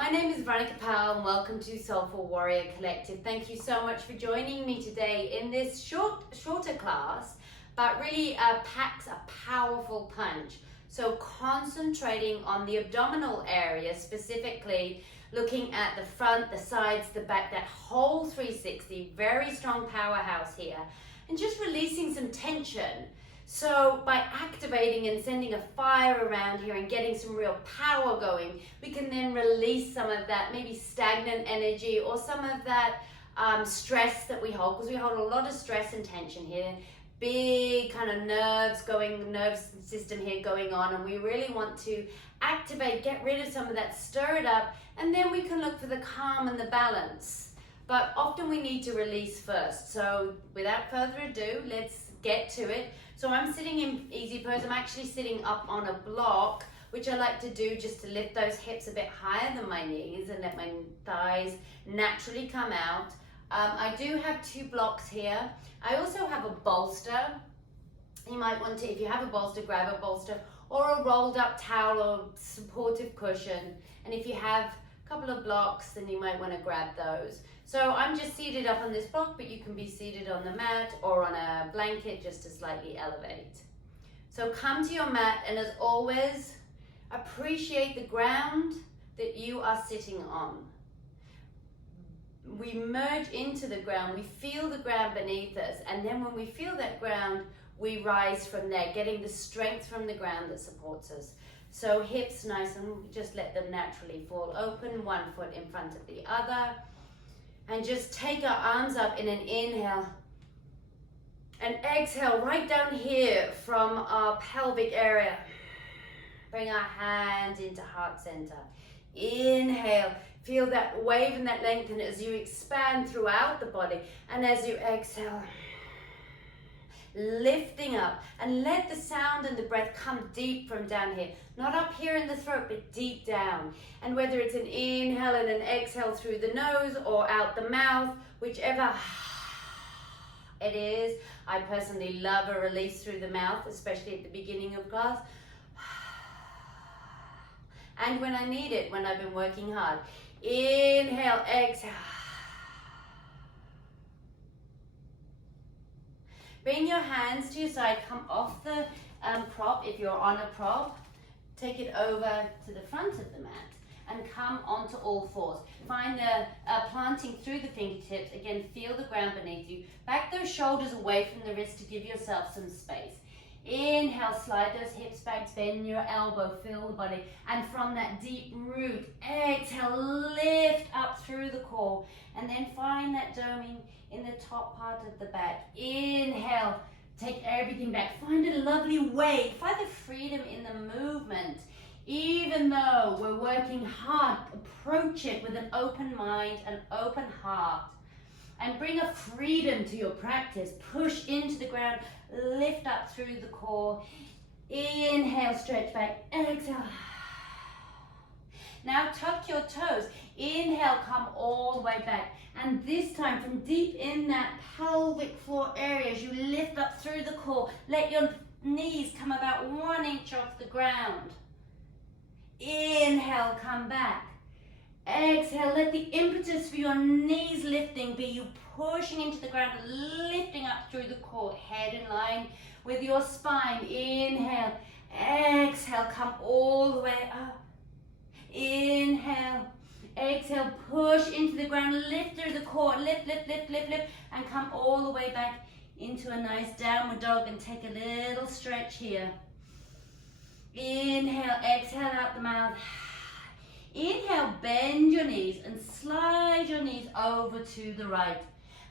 My name is Veronica Powell and welcome to Soulful Warrior Collective. Thank you so much for joining me today in this shorter class, but really packs a powerful punch. So concentrating on the abdominal area, specifically looking at the front, the sides, the back, that whole 360, very strong powerhouse here, and just releasing some tension. So by activating and sending a fire around here and getting some real power going, we can then release some of that maybe stagnant energy or some of that stress that we hold, because we hold a lot of stress and tension here. Big kind of nerve system here going on, and we really want to activate, get rid of some of that, stir it up, and then we can look for the calm and the balance. But often we need to release first. So without further ado, let's get to it. So I'm sitting in easy pose. I'm actually sitting up on a block, which I like to do just to lift those hips a bit higher than my knees and let my thighs naturally come out. I do have two blocks here. I also have a bolster. You might want to, if you have a bolster, grab a bolster or a rolled up towel or supportive cushion. And if you have a couple of blocks, then you might want to grab those. So I'm just seated up on this block, but you can be seated on the mat or on a blanket just to slightly elevate. So come to your mat, and as always, appreciate the ground that you are sitting on. We merge into the ground, we feel the ground beneath us, and then when we feel that ground, we rise from there, getting the strength from the ground that supports us. So hips nice, and just let them naturally fall open, one foot in front of the other. And just take our arms up in an inhale and exhale right down here from our pelvic area. Bring our hands into heart center. Inhale, feel that wave and that lengthen as you expand throughout the body. And as you exhale, lifting up, and let the sound and the breath come deep from down here. Not up here in the throat, but deep down. And whether it's an inhale and an exhale through the nose or out the mouth, whichever it is. I personally love a release through the mouth, especially at the beginning of class. And when I need it, when I've been working hard. Inhale, exhale. Bring your hands to your side, come off the prop if you're on a prop. Take it over to the front of the mat and come onto all fours. Find the planting through the fingertips. Again, feel the ground beneath you. Back those shoulders away from the wrist to give yourself some space. Inhale, slide those hips back, bend your elbow, feel the body. And from that deep root, exhale, lift up through the core. And then find that doming in the top part of the back. Inhale, take everything back. Find a lovely wave. Find the freedom in the movement. Even though we're working hard, approach it with an open mind, an open heart. And bring a freedom to your practice. Push into the ground, lift up through the core. Inhale, stretch back, exhale. Now tuck your toes. Inhale, come all the way back. And this time from deep in that pelvic floor area, as you lift up through the core, let your knees come about 1 inch off the ground. Inhale, come back. Exhale, let the impetus for your knees lifting be you pushing into the ground, lifting up through the core, head in line with your spine. Inhale, exhale, come all the way up. Inhale, exhale, push into the ground, lift through the core, lift, lift, lift, lift, lift, and come all the way back into a nice downward dog and take a little stretch here. Inhale, exhale out the mouth. Inhale, bend your knees and slide your knees over to the right.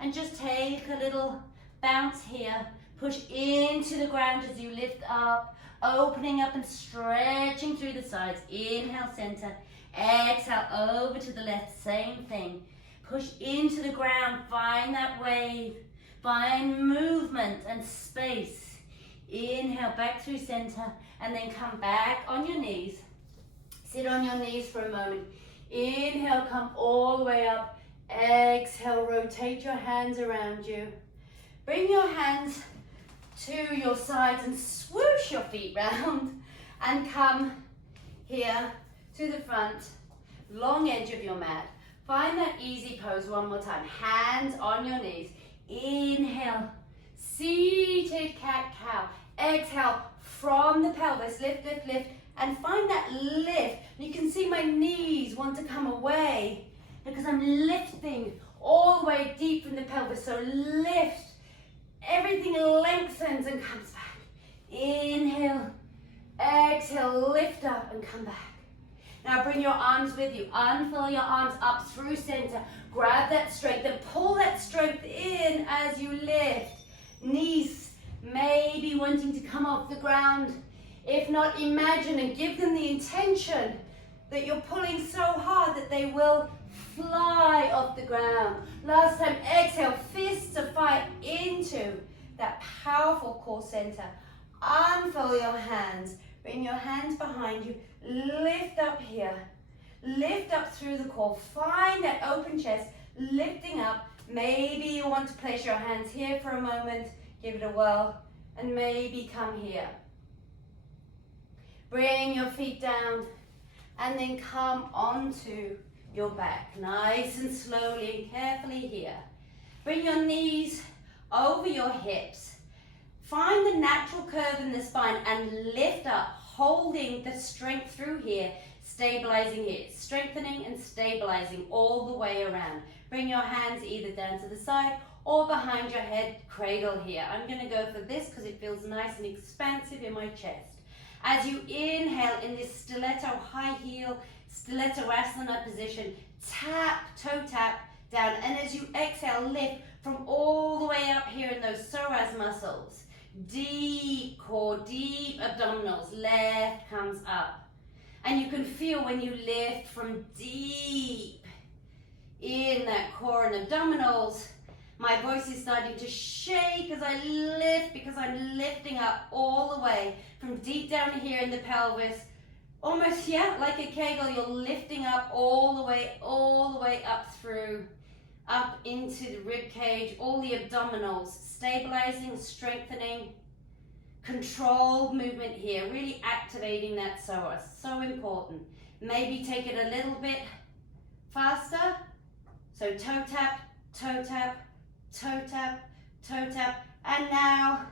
And just take a little bounce here. Push into the ground as you lift up, opening up and stretching through the sides. Inhale, center. Exhale, over to the left, same thing. Push into the ground, find that wave. Find movement and space. Inhale, back through center, and then come back on your knees. Sit on your knees for a moment. Inhale, come all the way up. Exhale, rotate your hands around you. Bring your hands to your sides and swoosh your feet round and come here to the front. long edge of your mat. Find that easy pose one more time. Hands on your knees. Inhale, seated cat-cow. Exhale from the pelvis, lift, lift, lift, and find that lift. You can see my knees want to come away because I'm lifting all the way deep from the pelvis. So lift, everything lengthens and comes back. Inhale, exhale, lift up and come back. Now bring your arms with you. Unfurl your arms up through center. Grab that strength and pull that strength in as you lift. Knees maybe wanting to come off the ground. If not, imagine and give them the intention that you're pulling so hard that they will fly off the ground. Last time, exhale, fists of fire into that powerful core center. Unfurl your hands. Bring your hands behind you. Lift up here. Lift up through the core. Find that open chest, lifting up. Maybe you want to place your hands here for a moment. Give it a whirl. And maybe come here. Bring your feet down. And then come onto your back. Nice and slowly and carefully here. Bring your knees over your hips. Find the natural curve in the spine and lift up, holding the strength through here, stabilizing here, strengthening and stabilizing all the way around. Bring your hands either down to the side or behind your head, cradle here. I'm going to go for this because it feels nice and expansive in my chest. As you inhale in this stiletto high heel, stiletto asana position, tap, toe tap down. And as you exhale, lift from all the way up here in those psoas muscles. Deep core, deep abdominals, left comes up. And you can feel when you lift from deep in that core and abdominals, my voice is starting to shake as I lift because I'm lifting up all the way from deep down here in the pelvis. Almost, yeah, like a kegel, you're lifting up all the way up through, up into the rib cage, all the abdominals, stabilizing, strengthening, controlled movement here, really activating that psoas, so important. Maybe take it a little bit faster. So toe tap, toe tap, toe tap, toe tap, and now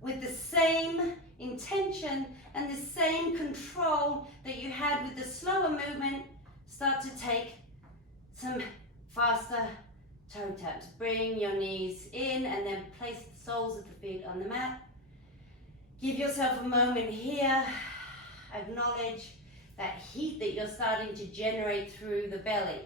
with the same intention and the same control that you had with the slower movement, start to take some faster toe taps. Bring your knees in and then place the soles of the feet on the mat. Give yourself a moment here. Acknowledge that heat that you're starting to generate through the belly.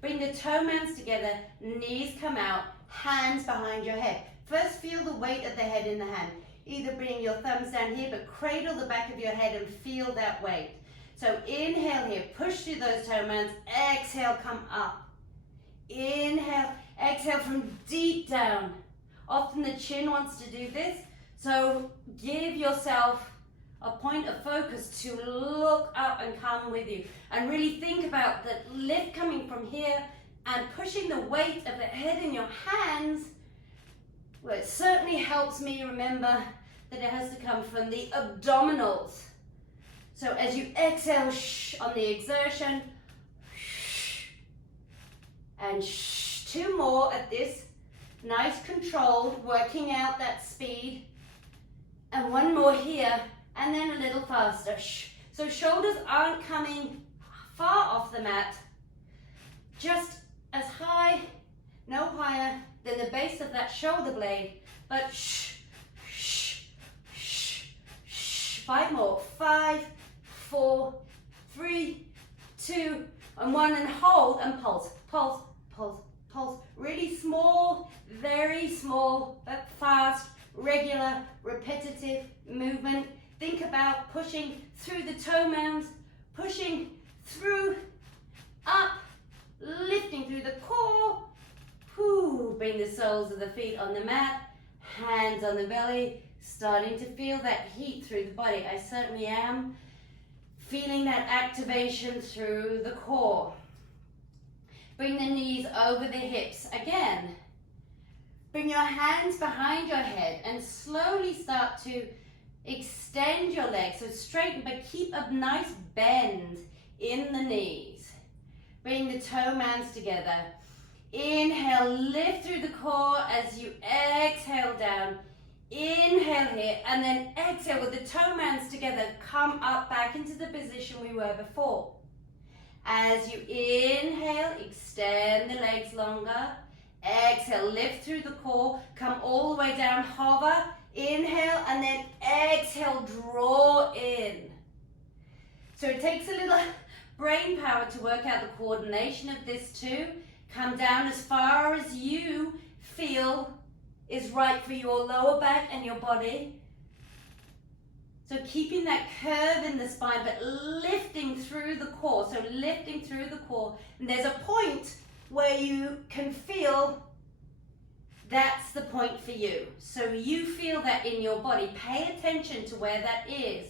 Bring the toe mounds together, knees come out, hands behind your head. First, feel the weight of the head in the hand. Either bring your thumbs down here, but cradle the back of your head and feel that weight. So inhale here, push through those toe mounds. Exhale, come up. Inhale, exhale from deep down. Often the chin wants to do this, so give yourself a point of focus to look up and come with you. And really think about that lift coming from here and pushing the weight of the head in your hands. Well, it certainly helps me remember that it has to come from the abdominals. So as you exhale on the exertion, and two more at this, nice controlled, working out that speed, and one more here, and then a little faster. So shoulders aren't coming far off the mat, just as high, no higher than the base of that shoulder blade, but 5 more, 5, 4, 3, 2, and 1, and hold, and pulse, pulse, pulse, pulse. Really small, very small, but fast, regular, repetitive movement. Think about pushing through the toe mounds, pushing through, up, lifting through the core. Bring the soles of the feet on the mat, hands on the belly, starting to feel that heat through the body. I certainly am feeling that activation through the core. Bring the knees over the hips again. Bring your hands behind your head and slowly start to extend your legs. So straighten, but keep a nice bend in the knees. Bring the toe mounds together. Inhale, lift through the core as you exhale down. Inhale here, and then exhale with the toe mounds together. Come up back into the position we were before. As you inhale, extend the legs longer. Exhale, lift through the core. Come all the way down, hover. Inhale, and then exhale, draw in. So it takes a little brain power to work out the coordination of this too. Come down as far as you feel is right for your lower back and your body. So keeping that curve in the spine, but lifting through the core. So lifting through the core. And there's a point where you can feel that's the point for you. So you feel that in your body. Pay attention to where that is.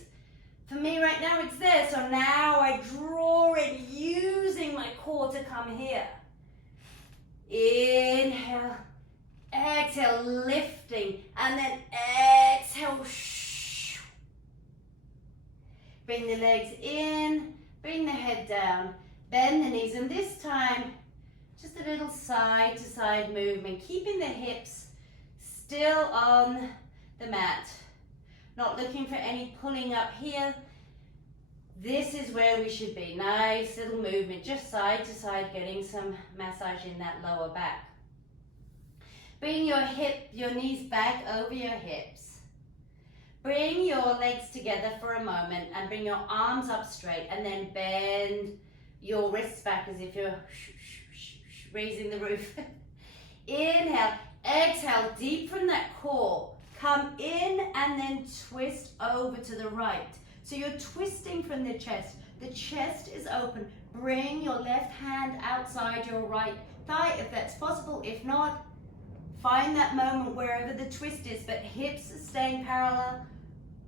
For me right now, it's there. So now I draw in using my core to come here. Inhale, exhale, lifting, and then exhale. Bring the legs in, bring the head down, bend the knees, and this time, just a little side to side movement, keeping the hips still on the mat. Not looking for any pulling up here. This is where we should be. Nice little movement, just side to side, getting some massage in that lower back. Bring your knees back over your hips. Bring your legs together for a moment and bring your arms up straight, and then bend your wrists back as if you're raising the roof. Inhale, exhale, deep from that core. Come in and then twist over to the right. So you're twisting from the chest. The chest is open. Bring your left hand outside your right thigh if that's possible. If not, find that moment wherever the twist is, but hips are staying parallel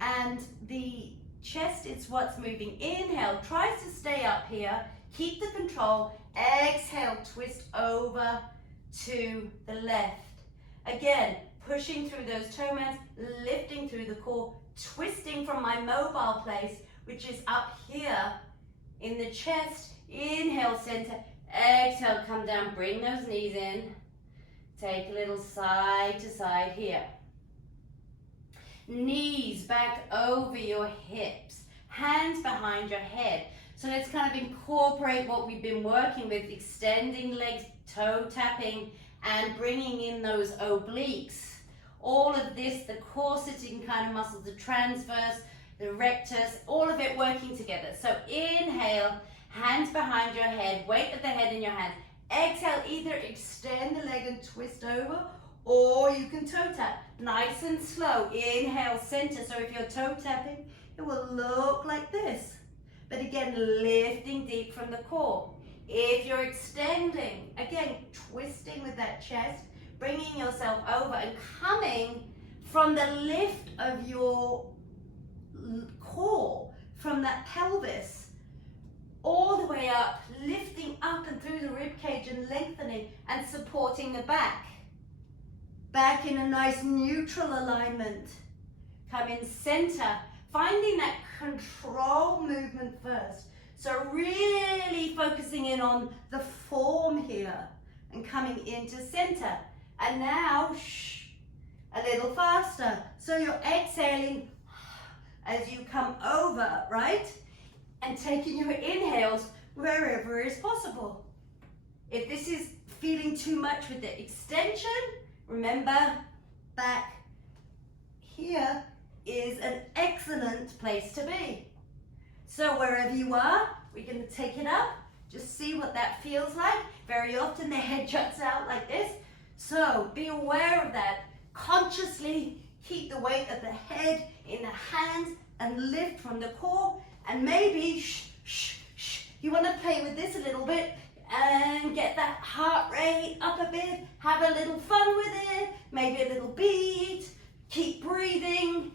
and the chest is what's moving. Inhale, tries to stay up here. Keep the control. Exhale, twist over to the left. Again, pushing through those toe mounds, lifting through the core, twisting from my mobile place, which is up here in the chest. Inhale, center. Exhale, come down, bring those knees in. Take a little side to side here. Knees back over your hips, hands behind your head. So let's kind of incorporate what we've been working with, extending legs, toe tapping, and bringing in those obliques. All of this, the core sitting kind of muscles, the transverse, the rectus, all of it working together. So inhale, hands behind your head, weight of the head in your hands. Exhale, either extend the leg and twist over, or you can toe tap. Nice and slow. Inhale, center. So if you're toe tapping, it will look like this. But again, lifting deep from the core. If you're extending, again, twisting with that chest, bringing yourself over and coming from the lift of your core, from that pelvis, all the way up, lifting up and through the rib cage and lengthening and supporting the back. Back in a nice neutral alignment. Come in center, finding that control movement first. So really focusing in on the form here and coming into center. And now, a little faster. So you're exhaling as you come over, right? And taking your inhales wherever is possible. If this is feeling too much with the extension, remember, back here is an excellent place to be. So wherever you are, we're going to take it up. Just see what that feels like. Very often the head juts out like this. So be aware of that. Consciously keep the weight of the head in the hands and lift from the core. And maybe, you want to play with this a little bit and get that heart rate up a bit. Have a little fun with it. Maybe a little beat. Keep breathing,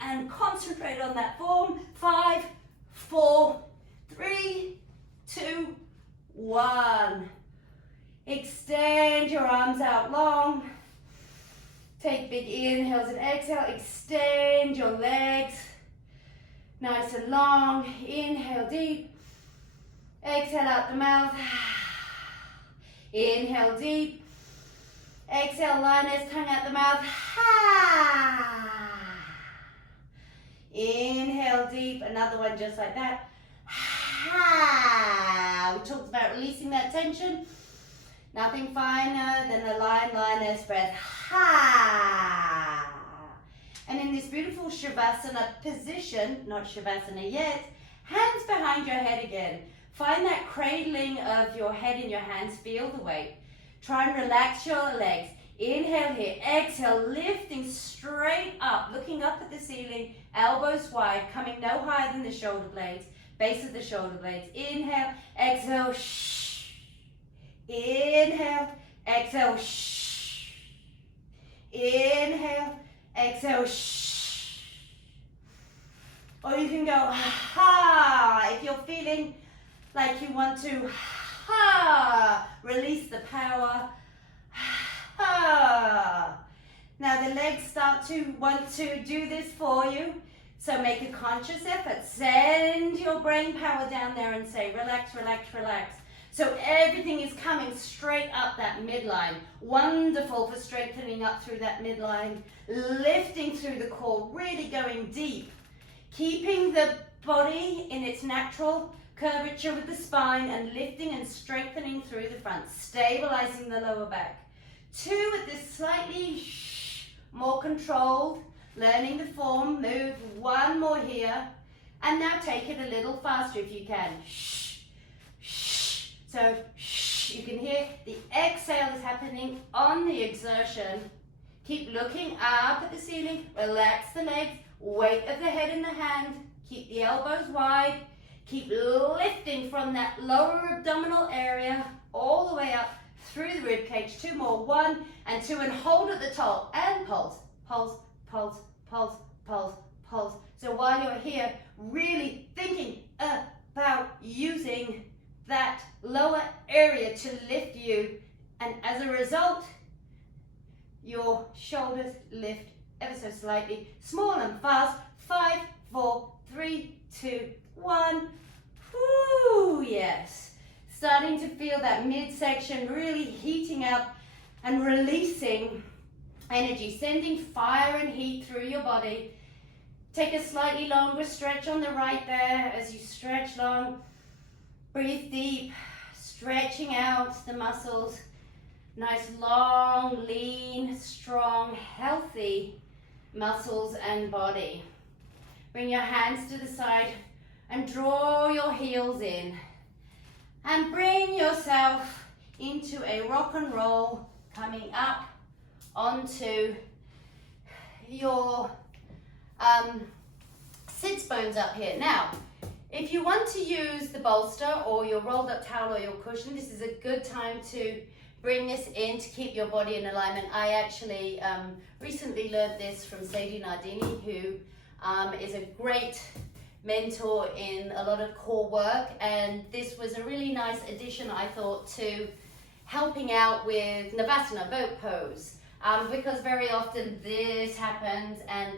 and concentrate on that form. 5, 4, 3, 2, 1. Extend your arms out long. Take big inhales and exhale. Extend your legs. Nice and long. Inhale deep. Exhale out the mouth. Inhale deep. Exhale, lioness, tongue out the mouth. Inhale deep. Another one just like that. We talked about releasing that tension. Nothing finer than a lioness breath. And in this beautiful Shavasana position, not Shavasana yet, hands behind your head again. Find that cradling of your head in your hands. Feel the weight. Try and relax your legs. Inhale here. Exhale, lifting straight up, looking up at the ceiling, elbows wide, coming no higher than the shoulder blades, base of the shoulder blades. Inhale, exhale, shh. Inhale, exhale, shh. Inhale, exhale, shh. Or you can go, ha, if you're feeling like you want to, ha, release the power, ha. Now the legs start to want to do this for you. So make a conscious effort. Send your brain power down there and say, relax, relax, relax. So everything is coming straight up that midline. Wonderful for strengthening up through that midline. Lifting through the core, really going deep. Keeping the body in its natural curvature with the spine and lifting and strengthening through the front. Stabilizing the lower back. 2 with this slightly more controlled. Learning the form, move 1 more here, and now take it a little faster if you can. Shh, shh. So shh, you can hear the exhale is happening on the exertion. Keep looking up at the ceiling, relax the legs, weight of the head in the hand, keep the elbows wide, keep lifting from that lower abdominal area all the way up through the rib cage. 2 more, 1 and 2, and hold at the top, and pulse, pulse, pulse, pulse, pulse, pulse. So while you're here, really thinking about using that lower area to lift you, and as a result, your shoulders lift ever so slightly, small and fast. 5, 4, 3, 2, 1. Whoo, yes. Starting to feel that midsection really heating up and releasing energy, sending fire and heat through your body. Take a slightly longer stretch on the right there as you stretch long. Breathe deep, stretching out the muscles. Nice, long, lean, strong, healthy muscles and body. Bring your hands to the side and draw your heels in. And bring yourself into a rock and roll, coming up onto your sits bones up here. Now, if you want to use the bolster or your rolled up towel or your cushion, this is a good time to bring this in to keep your body in alignment. I actually recently learned this from Sadie Nardini, who is a great mentor in a lot of core work, and this was a really nice addition, I thought, to helping out with Navasana, boat pose, because very often this happens, and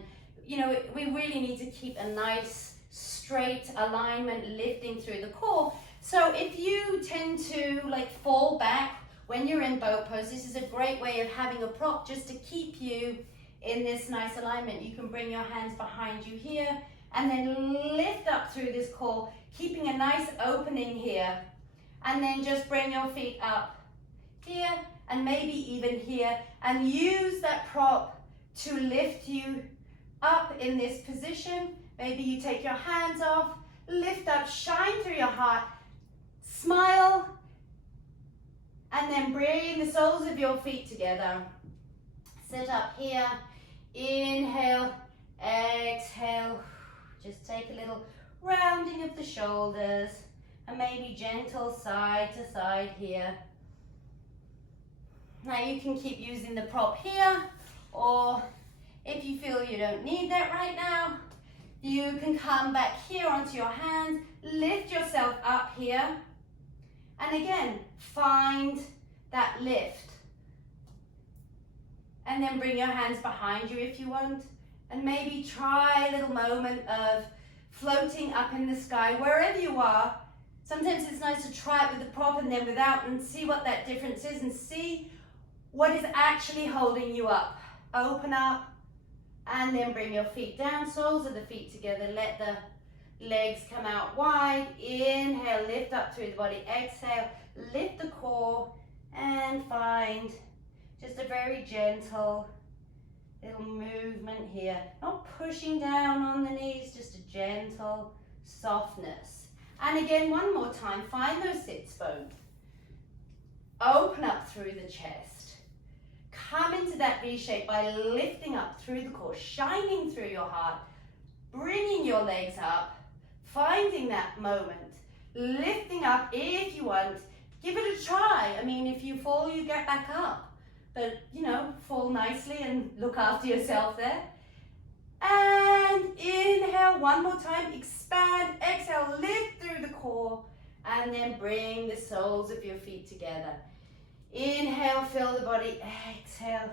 you know, we really need to keep a nice straight alignment lifting through the core. So if you tend to like fall back when you're in boat pose, this is a great way of having a prop just to keep you in this nice alignment. You can bring your hands behind you here and then lift up through this core, keeping a nice opening here, and then just bring your feet up here and maybe even here, and use that prop to lift you up in this position. Maybe you take your hands off, lift up, shine through your heart, smile, and then bring the soles of your feet together. Sit up here, inhale, exhale. Just take a little rounding of the shoulders and maybe gentle side to side here. Now you can keep using the prop here, or if you feel you don't need that right now, you can come back here onto your hands, lift yourself up here, and again, find that lift. And then bring your hands behind you if you want, and maybe try a little moment of floating up in the sky, wherever you are, Sometimes it's nice to try it with the prop and then without and see what that difference is and see what is actually holding you up. Open up and then bring your feet down, soles of the feet together. Let the legs come out wide. Inhale, lift up through the body. Exhale, lift the core and find just a very gentle little movement here. Not pushing down on the knees, just a gentle softness. And again, one more time, find those sits bones. Open up through the chest. Come into that V shape by lifting up through the core, shining through your heart, bringing your legs up, finding that moment, lifting up if you want. Give it a try. I mean, if you fall, you get back up. But, you know, fall nicely and look after yourself there. And inhale one more time, expand, exhale, lift through the core, and then bring the soles of your feet together. Inhale, fill the body, exhale,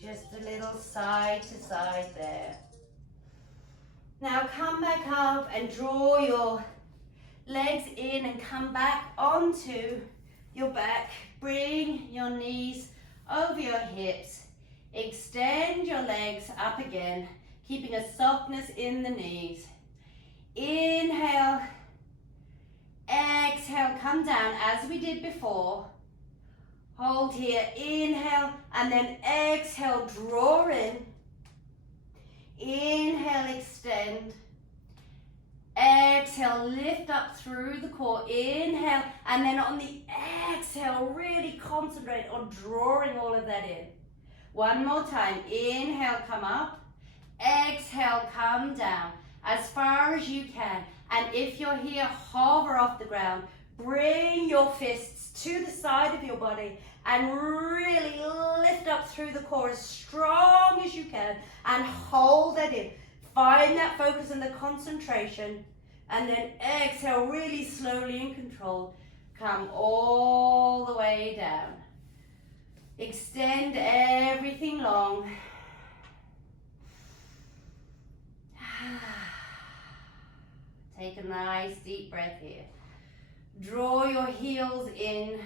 just a little side to side there. Now come back up and draw your legs in and come back onto your back. Bring your knees over your hips. Extend your legs up again, keeping a softness in the knees. Inhale, exhale, come down as we did before. Hold here, inhale, and then exhale, draw in. Inhale, extend. Exhale, lift up through the core. Inhale, and then on the exhale, really concentrate on drawing all of that in. One more time. Inhale, come up. Exhale, come down as far as you can. And if you're here, hover off the ground. Bring your fists to the side of your body and really lift up through the core as strong as you can and hold that in. Find that focus and the concentration. And then exhale, really slowly and controlled. Come all the way down. Extend everything long. Take a nice deep breath here. Draw your heels in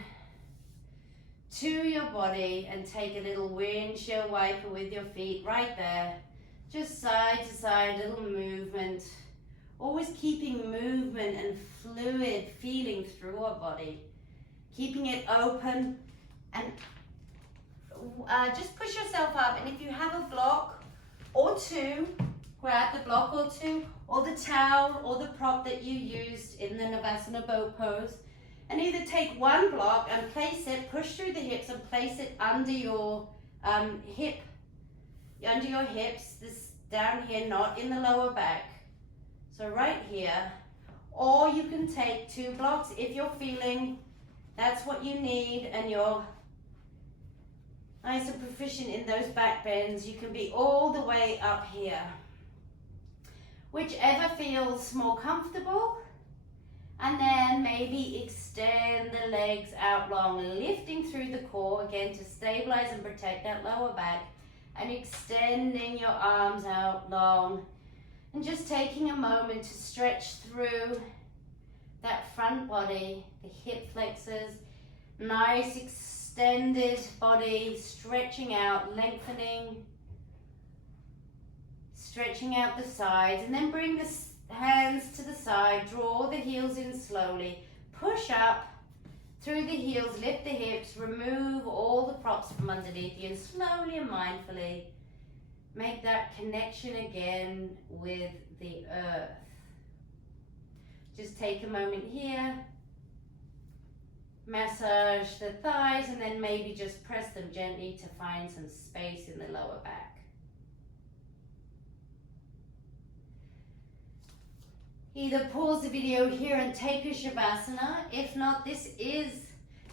to your body and take a little windshield wiper with your feet right there. Just side to side, little movement. Always keeping movement and fluid feeling through our body. Keeping it open and just push yourself up. And if you have a block or two, grab the block or two, or the towel or the prop that you used in the Navasana boat pose, and either take one block and place it, push through the hips and place it under your hips, this down here, not in the lower back. So right here, or you can take two blocks if you're feeling that's what you need and you're nice and proficient in those back bends. You can be all the way up here. Whichever feels more comfortable. And then maybe extend the legs out long, lifting through the core again to stabilize and protect that lower back, and extending your arms out long, and just taking a moment to stretch through that front body, the hip flexors, nice extended body, stretching out, lengthening, stretching out the sides, and then bring the hands to the side, draw the heels in slowly, push up through the heels, lift the hips, remove all the props from underneath you, and slowly and mindfully make that connection again with the earth. Just take a moment here, massage the thighs, and then maybe just press them gently to find some space in the lower back. Either pause the video here and take a Shavasana. If not, this is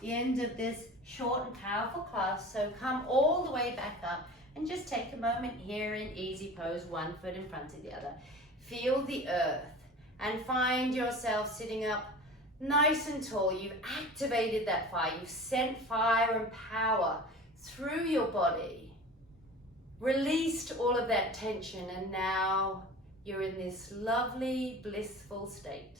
the end of this short and powerful class. So come all the way back up and just take a moment here in easy pose, one foot in front of the other. Feel the earth and find yourself sitting up nice and tall. You've activated that fire. You've sent fire and power through your body. Released all of that tension, and now you're in this lovely, blissful state.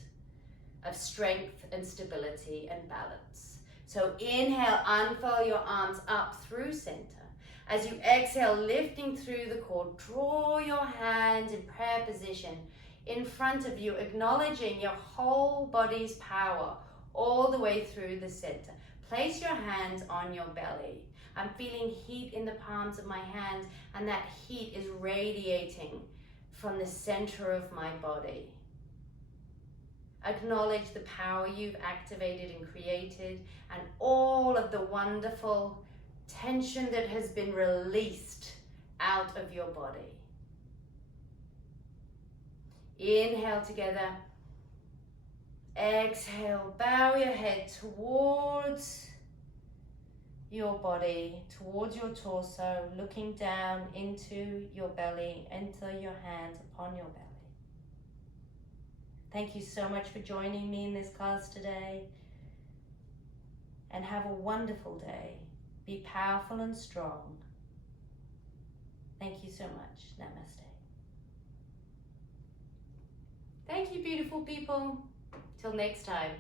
of strength and stability and balance. So inhale, unfurl your arms up through center. As you exhale, lifting through the core, draw your hands in prayer position in front of you, acknowledging your whole body's power all the way through the center. Place your hands on your belly. I'm feeling heat in the palms of my hands, and that heat is radiating from the center of my body. Acknowledge the power you've activated and created, and all of the wonderful tension that has been released out of your body. Inhale together. Exhale, bow your head towards your body, towards your torso, looking down into your belly, enter your hands upon your belly. Thank you so much for joining me in this class today, and have a wonderful day. Be powerful and strong. Thank you so much. Namaste. Thank you, beautiful people. Till next time.